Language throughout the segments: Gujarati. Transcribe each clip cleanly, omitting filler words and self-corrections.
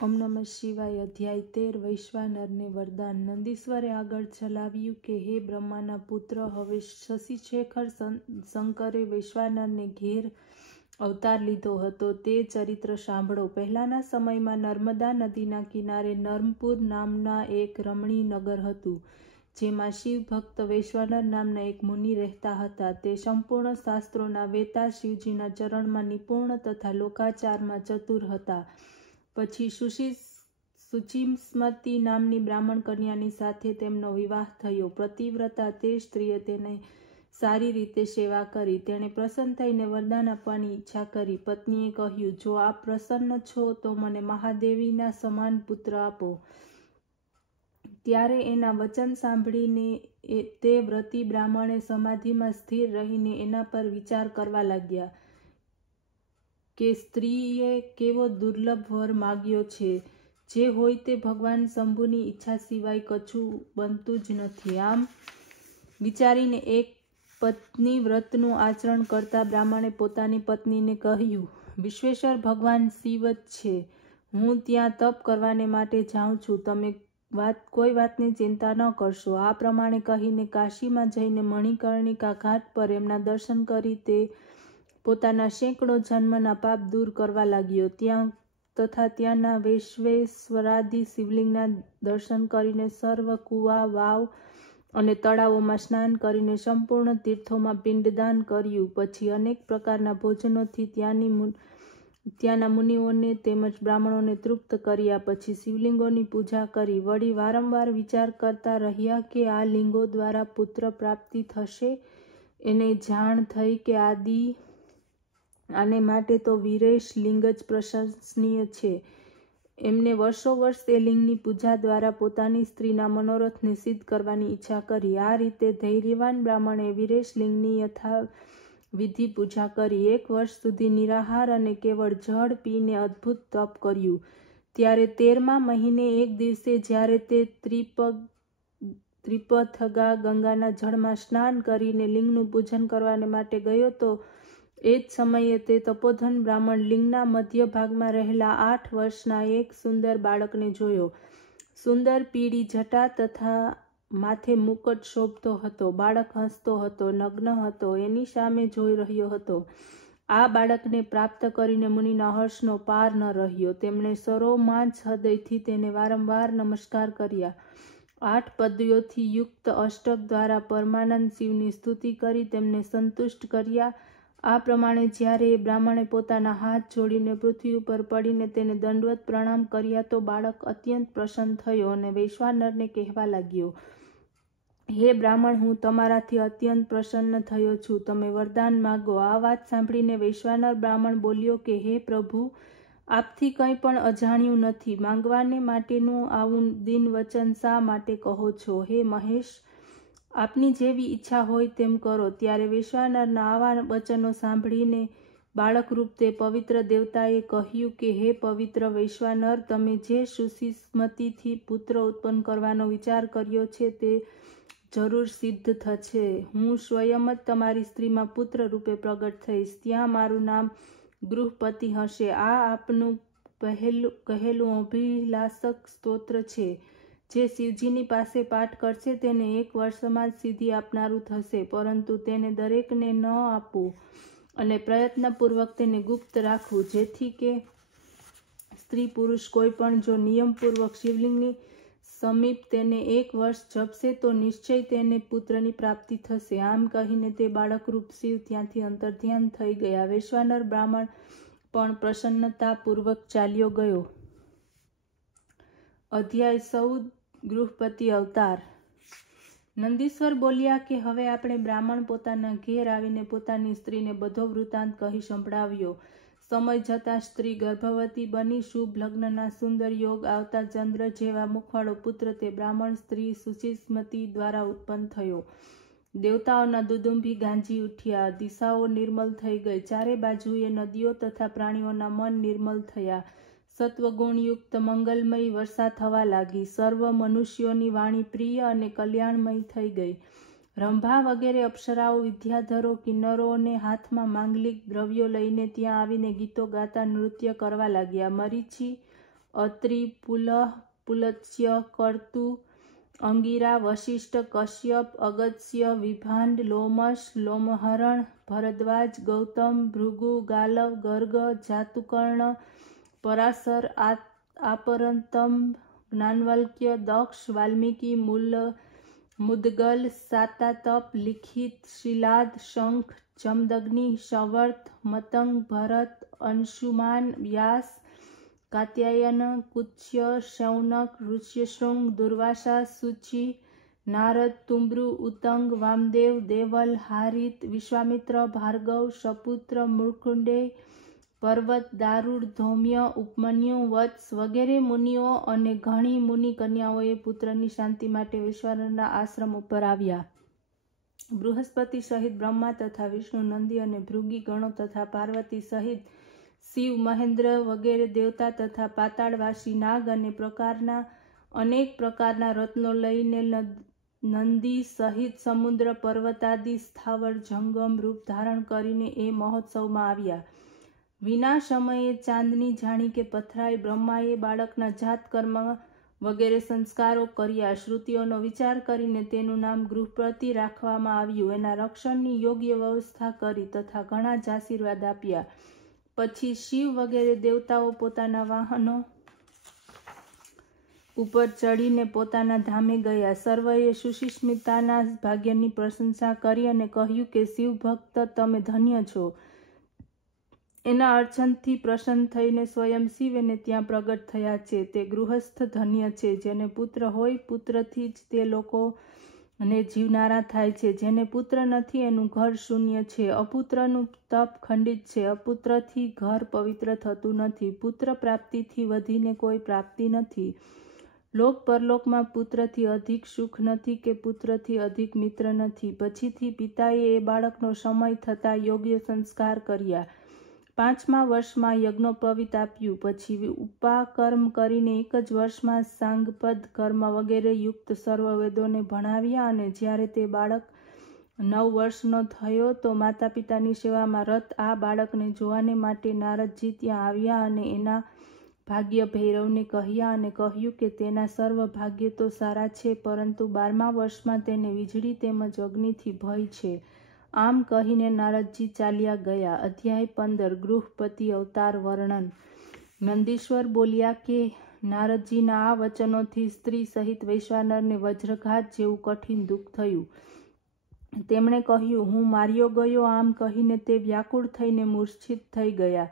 ઓમ નમઃ શિવાય. અધ્યાય 13 વૈશ્વાનરને વરદાન. નંદીશ્વરે આગળ ચલાવ્યું કે હે બ્રહ્માના પુત્ર, હવે શશિશેખર શંકરે વૈશ્વાનરને ઘેર અવતાર લીધો હતો તે ચરિત્ર સાંભળો. પહેલાના સમયમાં નર્મદા નદીના કિનારે નર્મપુર નામના એક રમણીય નગર હતું, જેમાં શિવ ભક્ત વૈશ્વાનર નામના એક મુનિ રહેતા હતા. તે સંપૂર્ણ શાસ્ત્રોના વેતા, શિવજીના ચરણમાં નિપુણ તથા લોકાચારમાં ચતુર હતા. પછી સુચિસ્મતી નામની બ્રાહ્મણ કન્યાની સાથે તેમનો વિવાહ થયો. પતિવ્રતા તે સ્ત્રીએ તેને સારી રીતે સેવા કરી. તેણે પ્રસન્ન થઈને વરદાન આપવાની ઈચ્છા કરી. પત્નીએ કહ્યું, જો આપ પ્રસન્ન છો તો મને મહાદેવીના સમાન પુત્ર આપો. ત્યારે એના વચન સાંભળીને તે વ્રતી બ્રાહ્મણે સમાધિમાં સ્થિર રહીને એના પર વિચાર કરવા લાગ્યા કે સ્ત્રીએ કેવો દુર્લભ વર માગ્યો છે. જે હોય તે ભગવાન શંભુની ઈચ્છા સિવાય કછું બનતું જ નથી. આમ વિચારીને એક પત્ની વ્રતનું આચરણ કરતા બ્રાહ્મણે પોતાની પત્નીને કહ્યું, વિશ્વેશ્વર ભગવાન શિવ જ છે. હું ત્યાં તપ કરવાને માટે જાઉં છું. તમે કોઈ વાતની ચિંતા ન કરશો. આ પ્રમાણે કહીને કાશીમાં જઈને મણિકર્ણિકા ઘાટ પર એમના દર્શન કરી તે પોતાના સેંકડો જન્મના પાપ દૂર કરવા લાગ્યો. ત્યાંના વૈશ્વેશ્વરાદિ શિવલિંગના દર્શન કરીને, સર્વ કુવા, વાવ અને તળાવોમાં સ્નાન કરીને સંપૂર્ણ તીર્થોમાં પિંડદાન કર્યું. પછી અનેક પ્રકારના ભોજનોથી ત્યાંના મુનિઓને તેમજ બ્રાહ્મણોને તૃપ્ત કર્યા. પછી શિવલિંગોની પૂજા કરી. વળી વારંવાર વિચાર કરતા રહ્યા કે આ લિંગો દ્વારા પુત્ર પ્રાપ્તિ થશે. એને જાણ થઈ કે આને માટે તો વિરેશ લિંગ જ પ્રશંસનીય છે. એમને વર્ષો વર્ષ એ લિંગની પૂજા દ્વારા પોતાની સ્ત્રીના મનોરથને સિદ્ધ કરવાની ઈચ્છા કરી. આ રીતે ધૈર્યવાન બ્રાહ્મણે વિરેશ લિંગની યથાવિધિ પૂજા કરી. 1 વર્ષ સુધી નિરાહાર અને કેવળ જળ પીને અદ્ભુત તપ કર્યું. ત્યારે 13મા મહિને એક દિવસે જ્યારે તે ત્રિપથગા ગંગાના જળમાં સ્નાન કરીને લિંગનું પૂજન કરવા માટે ગયો તો એ જ સમયે તે તપોધન બ્રાહ્મણ લિંગના મધ્ય ભાગમાં રહેલા 8 વર્ષના એક સુંદર બાળકને જોયો. સુંદર પીળી જટા તથા માથે મુકટ શોભતો હતો. બાળક હસતો હતો, નગ્ન હતો, એની સામે જોઈ રહ્યો હતો. આ બાળકને પ્રાપ્ત કરીને મુનિના હર્ષનો પાર ન રહ્યો. તેમણે સરોમાંચ હૃદયથી તેને વારંવાર નમસ્કાર કર્યા. 8 પદોથી યુક્ત અષ્ટક દ્વારા પરમાનંદ શિવની સ્તુતિ કરી તેમને સંતુષ્ટ કર્યા. આ પ્રમાણે જ્યારે એ બ્રાહ્મણે પોતાના હાથ જોડીને પૃથ્વી ઉપર પડીને તેને દંડવત પ્રણામ કર્યા તો બાળક અત્યંત પ્રસન્ન થયો અને વૈશ્વાનરને કહેવા લાગ્યો, હે બ્રાહ્મણ, હું તમારાથી અત્યંત પ્રસન્ન થયો છું. તમે વરદાન માગો. આ વાત સાંભળીને વૈશ્વાનર બ્રાહ્મણ બોલ્યો કે હે પ્રભુ, આપથી કંઈ પણ અજાણ્યું નથી. માંગવાને માટેનું આવું દીન વચન શા માટે કહો છો? હે મહેશ, આપની જેવી ઈચ્છા હોય તેમ કરો. ત્યારે વૈશ્વાનરના આવા વચનો સાંભળીને બાળકરૂપ તે પવિત્ર દેવતાએ કહ્યું કે હે પવિત્ર વૈશ્વાનર, તમે જે સુશીસ્મતીથી પુત્ર ઉત્પન્ન કરવાનો વિચાર કર્યો છે તે જરૂર સિદ્ધ થશે. હું સ્વયં જ તમારી સ્ત્રીમાં પુત્ર રૂપે પ્રગટ થઈશ. ત્યાં મારું નામ ગૃહપતિ હશે. આ આપનું કહેલું અભિલાષક સ્તોત્ર છે. જે શિવજીની પાસે પાઠ કરશે તેને 1 વર્ષમાં જ સિદ્ધિ આપનારું થશે. પરંતુ તેને દરેકને ન આપવું અને પ્રયત્નપૂર્વક તેને ગુપ્ત રાખવું, જેથી કે સ્ત્રી પુરુષ કોઈ પણ જો નિયમપૂર્વક શિવલિંગની સમીપ તેને 1 વર્ષ જપશે તો નિશ્ચય તેને પુત્રની પ્રાપ્તિ થશે. આમ કહીને તે બાળકરૂપ શિવ ત્યાંથી અંતર્ધ્યાન થઈ ગયા. વૈશ્વાનર બ્રાહ્મણ પણ પ્રસન્નતાપૂર્વક ચાલ્યો ગયો. અધ્યાય 14 ગૃહપતિ અવતાર. નંદીશ્વર બોલ્યા કે હવે આપણે બ્રાહ્મણ પોતાના ઘેર આવીને પોતાની સ્ત્રીને બધો વૃત્તાંત કહી સંભળાવ્યો. સમય જતાં સ્ત્રી ગર્ભવતી બની. શુભ લગ્નના સુંદર યોગ આવતા ચંદ્ર જેવા મુખવાળો પુત્ર તે બ્રાહ્મણ સ્ત્રી સુશીસ્મતી દ્વારા ઉત્પન્ન થયો. દેવતાઓના દુદુંભી ગાંજી ઉઠ્યા. દિશાઓ નિર્મલ થઈ ગઈ. ચારે બાજુએ નદીઓ તથા પ્રાણીઓના મન નિર્મલ થયા. સત્વગુણયુક્ત મંગલમય વર્ષા થવા લાગી. સર્વ મનુષ્યોની વાણી પ્રિય અને કલ્યાણમય થઈ ગઈ. રંભા વગેરે અપ્સરાઓ, વિદ્યાધરો, કિન્નરોને હાથમાં માંગલિક દ્રવ્યો લઈને ત્યાં આવીને ગીતો ગાતા નૃત્ય કરવા લાગ્યા. મરીચી, અત્રિ, પુલહ, પુલત્સ્ય, કર્તુ, અંગિરા, વશિષ્ઠ, કશ્યપ, અગસ્ત્ય, વિભાંડ, લોમશ, લોમહરણ, ભરદ્વાજ, ગૌતમ, ભૃગુ, ગાલવ, ગર્ગ, જાતુકર્ણ, પરાશર, આપરંતમ, જ્ઞાનવલ્ક્ય, દક્ષ, વાલ્મીકી, મુદગલ, સાતાતપ, લિખિત, શિલાદ, શંખ, જમદગ્નિ, સંવર્ત, મતંગ, ભરત, અંશુમાન, વ્યાસ, કાત્યાયન, કુત્સ્ય, શૌનક, ઋષ્યશૃંગ, દુર્વાસા, સૂચિ, નારદ, તુમ્રુ, ઉત્તંગ, વામદેવ, દેવલ, હારિત, વિશ્વામિત્ર, ભાર્ગવ, સપુત્ર, મૃકુંડેય, પર્વત, દારુડ, ધૌમ્ય, ઉપમન્યુ, વત્સ વગેરે મુનિઓ અને ઘણી મુનિ કન્યાઓએ પુત્રની શાંતિ માટે વૈશ્વાનરના આશ્રમ ઉપર આવ્યા. બૃહસ્પતિ સહિત બ્રહ્મા તથા વિષ્ણુ, નંદી અને ભૃગી ગણો તથા પાર્વતી સહિત શિવ, મહેન્દ્ર વગેરે દેવતા તથા પાતાળવાસી નાગ અને અનેક પ્રકારના રત્નો લઈને નંદી સહિત સમુદ્ર પર્વતાદિ સ્થાવર જંગમ રૂપ ધારણ કરીને એ મહોત્સવમાં આવ્યા. વિના સમયે ચાંદની જાણી કે પથરાઈ બ્રહ્માએ બાળકના જાત કર્મ વગેરે સંસ્કારો કર્યા. શ્રુતિઓનો વિચાર કરીને તેનું નામ ગૃહપતિ રાખવામાં આવ્યું. એના રક્ષણની યોગ્ય વ્યવસ્થા કરી તથા ઘણા જ આશીર્વાદ આપ્યા. પછી શિવ વગેરે દેવતાઓ પોતાના વાહનો ઉપર ચડીને પોતાના ધામે ગયા. સર્વએ સુશીષ્મિતાના ભાગ્યની પ્રશંસા કરી અને કહ્યું કે શિવ ભક્ત તમે ધન્ય છો. એના અર્ચનથી પ્રસન્ન થઈને સ્વયં શિવ એને ત્યાં પ્રગટ થયા છે. તે ગૃહસ્થ ધન્ય છે. જેને પુત્ર હોય પુત્રથી જ તે લોકોને જીવનારા થાય છે. જેને પુત્ર નથી એનું ઘર શૂન્ય છે. અપુત્રનું તપ ખંડિત છે. અપુત્રથી ઘર પવિત્ર થતું નથી. પુત્ર પ્રાપ્તિથી વધીને કોઈ પ્રાપ્તિ નથી. લોક પરલોકમાં પુત્રથી અધિક સુખ નથી કે પુત્રથી અધિક મિત્ર નથી. પછીથી પિતાએ એ બાળકનો સમય થતાં યોગ્ય સંસ્કાર કર્યા. 5મા વર્ષમાં યજ્ઞોપવિત આપ્યું. પછી ઉપાકર્મ કરીને 1 જ વર્ષમાં સાંગપદ કર્મ વગેરે યુક્ત સર્વ વેદોને ભણાવ્યા. અને જ્યારે તે બાળક 9 વર્ષનો થયો તો માતા પિતાની સેવામાં રત આ બાળકને જોવાને માટે નારદજી ત્યાં આવ્યા અને એના ભાગ્ય ભૈરવને કહ્યા અને કહ્યું કે તેના સર્વ ભાગ્ય તો સારા છે, પરંતુ 12મા વર્ષમાં તેને વીજળી તેમજ અગ્નિથી ભય છે. આમ કહીને નારદજી ચાલ્યા ગયા. અધ્યાય 15 ગૃહપતિ અવતાર વર્ણન. નંદીશ્વર બોલ્યા કે નારદજીના આ વચનોથી સ્ત્રી સહિત વૈશ્વાનરને વજ્રઘાત જેવું કઠિન દુઃખ થયું. તેમણે કહ્યું, હું માર્યો ગયો. આમ કહીને તે વ્યાકુળ થઈને મૂર્છિત થઈ ગયા.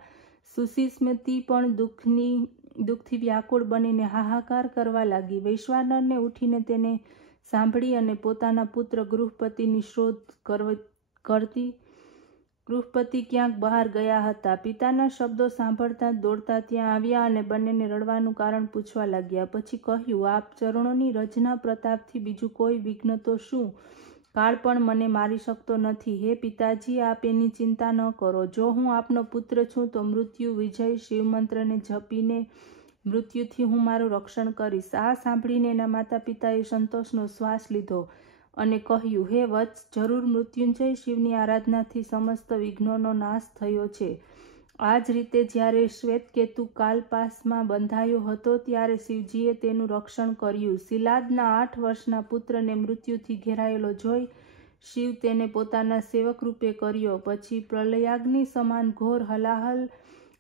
સુશીષ્મિતી પણ દુઃખથી વ્યાકુળ બનીને હાહાકાર કરવા લાગી. વૈશ્વાનરને ઉઠીને તેને સાંભળી અને પોતાના પુત્ર ગૃહપતિની શોધ કરતી. ગૃહપતિ ક્યાંક બહાર ગયા હતા. પિતાના શબ્દો સાંભળતા દોડતા ત્યાં આવ્યા અને બંનેને રડવાનું કારણ પૂછવા લાગ્યા. પછી કહ્યું, આપ ચરણોની રજના પ્રતાપથી બીજું કોઈ વિઘ્ન તો શું? કાળ પણ મને મારી શકતો નથી. હે પિતાજી, આપ એની ચિંતા ન કરો. જો હું આપનો પુત્ર છું તો મૃત્યુ વિજય શિવમંત્રને જપીને મૃત્યુથી હું મારું રક્ષણ કરીશ. આ સાંભળીને એના માતા પિતાએ સંતોષનો શ્વાસ લીધો અને કહ્યું, હે વત્સ, જરૂર મૃત્યુંજય શિવની આરાધનાથી સમસ્ત વિઘ્નોનો નાશ થયો છે. આ જ રીતે જ્યારે શ્વેતકેતુ કાલપાસમાં બંધાયો હતો ત્યારે શિવજીએ તેનું રક્ષણ કર્યું. શિલાદના 8 વર્ષના પુત્રને મૃત્યુથી ઘેરાયેલો જોઈ શિવ તેને પોતાના સેવક રૂપે કર્યો. પછી પ્રલયાગ્નિ સમાન ઘોર હલાહલ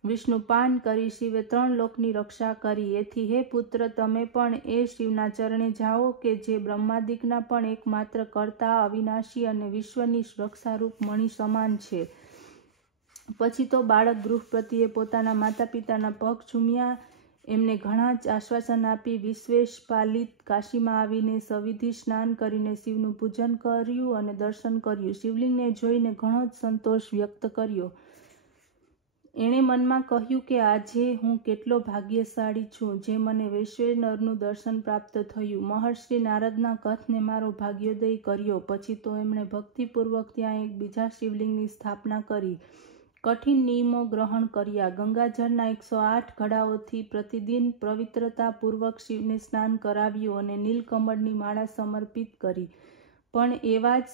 વિષ્ણુપાન કરી શિવે 3 લોકની રક્ષા કરી. એથી હે પુત્ર, તમે પણ એ શિવના ચરણે જાઓ કે જે બ્રહ્માદિકના પણ એકમાત્ર કર્તા, અવિનાશી અને વિશ્વની રક્ષારૂપ મણિ સમાન છે. પછી તો બાળક ગૃહપતિએ પોતાના માતા પિતાના પગ ચૂમ્યા. એમને ઘણા જ આશ્વાસન આપી વિશ્વેશપાલિત કાશીમાં આવીને સવિધિ સ્નાન કરીને શિવનું પૂજન કર્યું અને દર્શન કર્યું. શિવલિંગને જોઈને ઘણો જ સંતોષ વ્યક્ત કર્યો. એણે મનમાં કહ્યું કે આજે હું કેટલો ભાગ્યશાળી છું જે મને વૈશ્વાનરનું દર્શન પ્રાપ્ત થયું. મહર્ષિ નારદના કથને મારો ભાગ્યોદય કર્યો. પછી તો એમણે ભક્તિપૂર્વક ત્યાં એક બીજા શિવલિંગની સ્થાપના કરી. કઠિન નિયમો ગ્રહણ કર્યા. ગંગાજળના 108 ઘડાઓથી પ્રતિદિન પવિત્રતાપૂર્વક શિવને સ્નાન કરાવ્યું અને નીલકમળની માળા સમર્પિત કરી. પણ એવા જ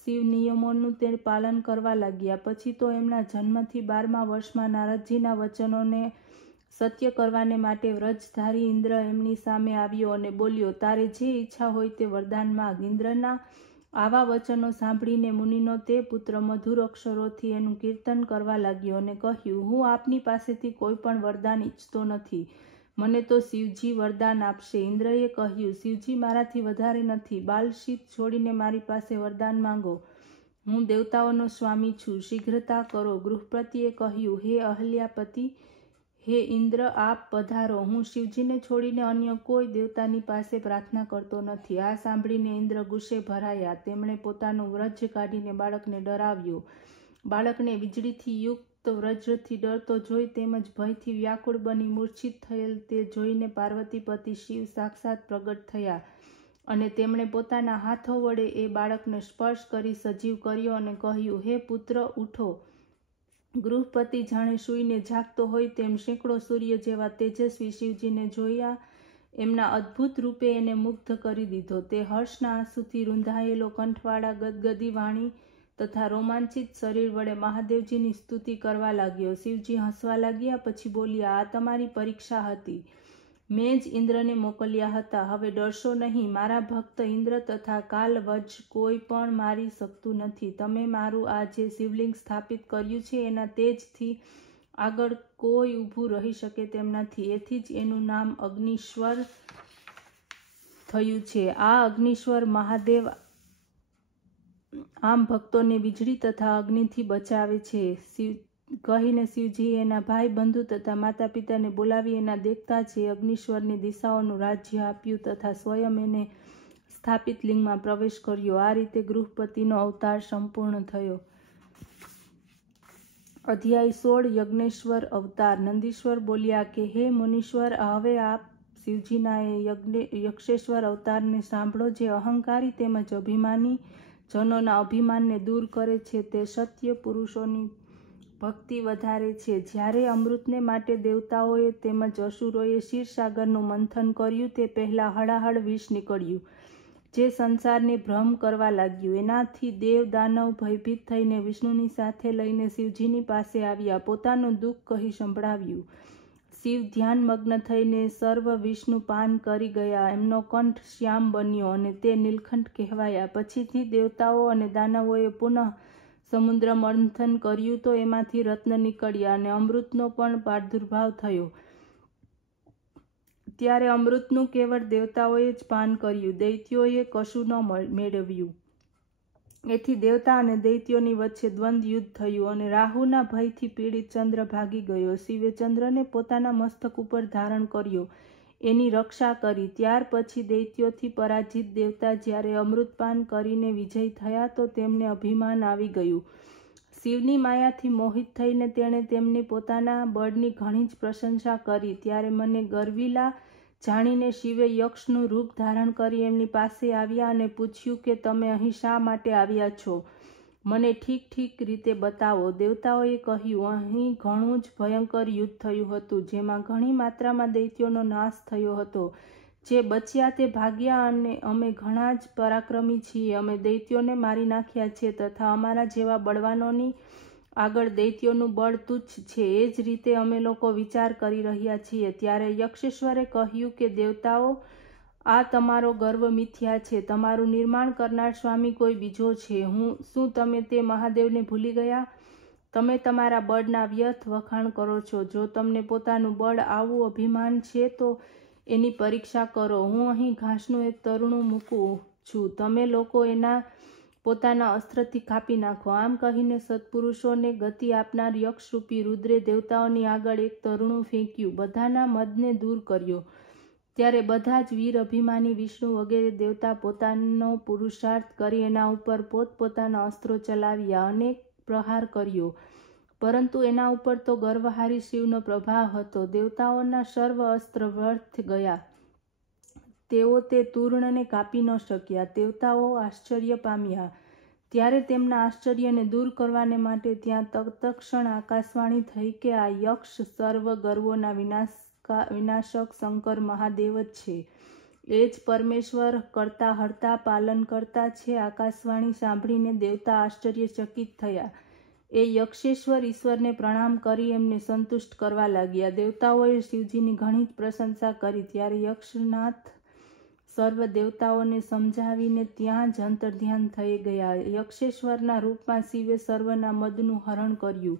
શિવ નિયમોનું તે પાલન કરવા લાગ્યા. પછી તો એમના જન્મથી 12મા વર્ષમાં નારદજીના વચનોને સત્ય કરવાને માટે વ્રજધારી ઇન્દ્ર એમની સામે આવ્યો અને બોલ્યો, તારે જે ઈચ્છા હોય તે વરદાન માંગ. ઇન્દ્રના આવા વચનો સાંભળીને મુનિનો તે પુત્ર મધુર અક્ષરોથી એનું કીર્તન કરવા લાગ્યો અને કહ્યું, હું આપની પાસેથી કોઈ પણ વરદાન ઈચ્છતો નથી. મને તો શિવજી વરદાન આપશે. ઇન્દ્રએ કહ્યું, શિવજી મારાથી વધારે નથી. બાલશીત છોડીને મારી પાસે વરદાન માંગો. હું દેવતાઓનો સ્વામી છું. શીઘ્રતા કરો. ગૃહપતિએ કહ્યું, હે અહલ્યાપતિ, હે ઇન્દ્ર, આપ પધારો. હું શિવજીને છોડીને અન્ય કોઈ દેવતાની પાસે પ્રાર્થના કરતો નથી. આ સાંભળીને ઇન્દ્ર ગુસ્સે ભરાયા. તેમણે પોતાનું વ્રજ કાઢીને બાળકને ડરાવ્યો. બાળકને વીજળીથી યુક્ત વ્રજથી ડરતો જોઈ તેમજ ભયથી વ્યાકુળ બની મૂર્છિત થયેલ તે જોઈને પાર્વતીપતિ શિવ સાક્ષાત પ્રગટ થયા અને તેમણે પોતાના હાથો વડે એ બાળકને સ્પર્શ કરી સજીવ કર્યો અને કહ્યું, હે પુત્ર, ઉઠો. ગૃહપતિ જાણે સૂઈને જાગતો હોય તેમ સેંકડો સૂર્ય જેવા તેજસ્વી શિવજીને જોયા. એમના અદ્ભુત રૂપે એને મુગ્ધ કરી દીધો. તે હર્ષના આંસુથી રૂંધાયેલો કંઠવાળા ગદગદી વાણી તથા રોમાંચિત શરીર વડે મહાદેવજીની સ્તુતિ કરવા લાગ્યો. શિવજી હસવા લાગ્યા. પછી બોલ્યા, આ તમારી પરીક્ષા હતી. મેં જ ઇન્દ્રને મોકલ્યા હતા. હવે ડરશો નહીં. મારા ભક્ત ઇન્દ્ર તથા કાલવજ કોઈ પણ મારી શકતું નથી. તમે મારું આ જે શિવલિંગ સ્થાપિત કર્યું છે એના તેજથી આગળ કોઈ ઊભું રહી શકે તેમ નથી. એથી જ એનું નામ અગ્નિશ્વર થયું છે. આ અગ્નિશ્વર મહાદેવ આમ ભક્તોને વીજળી તથા અગ્નિથી બચાવે છે. કહીને શિવજીએ એના ભાઈ બંધુ તથા માતા પિતાને બોલાવી એના દેખતા છે અગ્નિશ્વરની દિશાઓનું રાજ્ય આપ્યું તથા સ્વયં એને સ્થાપિત લિંગમાં પ્રવેશ કર્યો. આ રીતે ગૃહપતિનો અવતાર સંપૂર્ણ થયો. અધ્યાય 16 યજ્ઞેશ્વર અવતાર. નંદીશ્વર બોલ્યા કે હે મુનીશ્વર, હવે આપ શિવજીના એ યક્ષેશ્વર અવતારને સાંભળો જે અહંકારી તેમજ અભિમાની જનોના અભિમાનને દૂર કરે છે. તે સત્ય પુરુષોની ભક્તિ વધારે છે. જ્યારે અમૃતને માટે દેવતાઓએ તેમજ અસુરોએ ક્ષીરસાગરનું મંથન કર્યું તે પહેલાં હળાહળ વિષ નીકળ્યું જે સંસારને ભ્રમ કરવા લાગ્યું. એનાથી દેવ દાનવ ભયભીત થઈને વિષ્ણુની સાથે લઈને શિવજીની પાસે આવ્યા. પોતાનું દુઃખ કહી સંભળાવ્યું. શિવ ધ્યાનમગ્ન થઈને સર્વ વિષનું પાન કરી ગયા. એમનો કંઠ શ્યામ બન્યો અને તે નીલકંઠ કહેવાયા. પછીથી દેવતાઓ અને દાનવોએ પુનઃ સમુદ્ર મંથન કર્યું તો એમાંથી રત્ન નીકળ્યા અને અમૃતનો પણ પ્રાદુર્ભાવ થયો. ત્યારે અમૃતનું કેવળ દેવતાઓએ જ પાન કર્યું. દૈત્યોએ કશું ન મેળવ્યું. એથી દેવતા અને દૈત્યોની વચ્ચે દ્વંદ્વ યુદ્ધ થયું અને રાહુના ભયથી પીડિત ચંદ્ર ભાગી ગયો. શિવે ચંદ્રને પોતાના મસ્તક ઉપર ધારણ કર્યો. એની રક્ષા કરી. ત્યાર પછી દૈત્યોથી પરાજિત દેવતા જ્યારે અમૃતપાન કરીને વિજય થયા તો તેમને અભિમાન આવી ગયું. શિવની માયાથી મોહિત થઈને તેણે તેમની પોતાના બળની ઘણી જ પ્રશંસા કરી. ત્યારે મને ગર્વિલા જાણીને શિવે યક્ષનું રૂપ ધારણ કરી એમની પાસે આવ્યા અને પૂછ્યું કે તમે અહીં શા માટે આવ્યા છો? મને ઠીક રીતે બતાવો. દેવતાઓએ કહ્યું, અહીં ઘણું જ ભયંકર યુદ્ધ થયું હતું જેમાં ઘણી માત્રામાં દૈત્યોનો નાશ થયો હતો. જે બચ્યા તે ભાગ્યા અને અમે ઘણા જ પરાક્રમી છીએ. અમે દૈત્યોને મારી નાખ્યા છે તથા અમારા જેવા બળવાનોની આગળ દૈત્યોનું બળ તુચ્છ છે. એ જ રીતે અમે લોકો વિચાર કરી રહ્યા છીએ. ત્યારે યક્ષેશ્વરે કહ્યું કે દેવતાઓ, આ તમારો ગર્વ મિથ્યા છે. તમારું નિર્માણ કરનાર સ્વામી કોઈ બીજો છે. શું તમે તે મહાદેવને ભૂલી ગયા? તમે તમારા બળના વ્યર્થ વખાણ કરો છો. જો તમને પોતાનું બળ આવું અભિમાન છે તો એની પરીક્ષા કરો. હું અહીં ઘાસનું એક તરણું મૂકું છું. તમે લોકો એના પોતાના અસ્ત્રથી કાપી નાખો. આમ કહીને સત્પુરુષોને ગતિ આપનાર યક્ષરૂપી રુદ્રે દેવતાઓની આગળ એક તરણું ફેંક્યું. બધાના મદને દૂર કર્યો. ત્યારે બધા જ વીર અભિમાની વિષ્ણુ વગેરે દેવતા પોતાનો પુરુષાર્થ કરી એના ઉપર પોતપોતાના અસ્ત્રો ચલાવ્યા. અનેક પ્રહાર કર્યો, પરંતુ એના ઉપર તો ગર્વહારી શિવનો પ્રભાવ હતો. દેવતાઓના સર્વ અસ્ત્ર વ્યર્થ ગયા. તેઓ તે તૂર્ણને કાપી ન શક્યા. દેવતાઓ આશ્ચર્ય પામ્યા. ત્યારે તેમના આશ્ચર્યને દૂર કરવાને માટે ત્યાં તત્ક્ષણ આકાશવાણી થઈ કે આ યક્ષ સર્વ ગર્વોના વિનાશક શંકર મહાદેવ જ છે. એ જ પરમેશ્વર, કરતા હર્તા પાલન કરતા છે. આકાશવાણી સાંભળીને દેવતા આશ્ચર્યચકિત થયા. એ યક્ષેશ્વર ઈશ્વરને પ્રણામ કરી એમને સંતુષ્ટ કરવા લાગ્યા. દેવતાઓએ શિવજીની ઘણી જ પ્રશંસા કરી. ત્યારે યક્ષનાથ સર્વ દેવતાઓને સમજાવીને ત્યાં જ અંતર્ધ્યાન થઈ ગયા. યક્ષેશ્વરના રૂપમાં શિવે સર્વના મદનું હરણ કર્યું.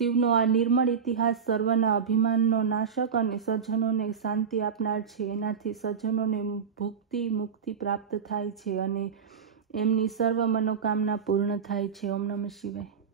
શિવનો આ નિર્મળ ઇતિહાસ સર્વના અભિમાનનો નાશક અને સજ્જનોને શાંતિ આપનાર છે. એનાથી સજ્જનોને ભુક્તિ મુક્તિ પ્રાપ્ત થાય છે અને એમની સર્વ મનોકામના પૂર્ણ થાય છે. ઓમ નમઃ શિવાય.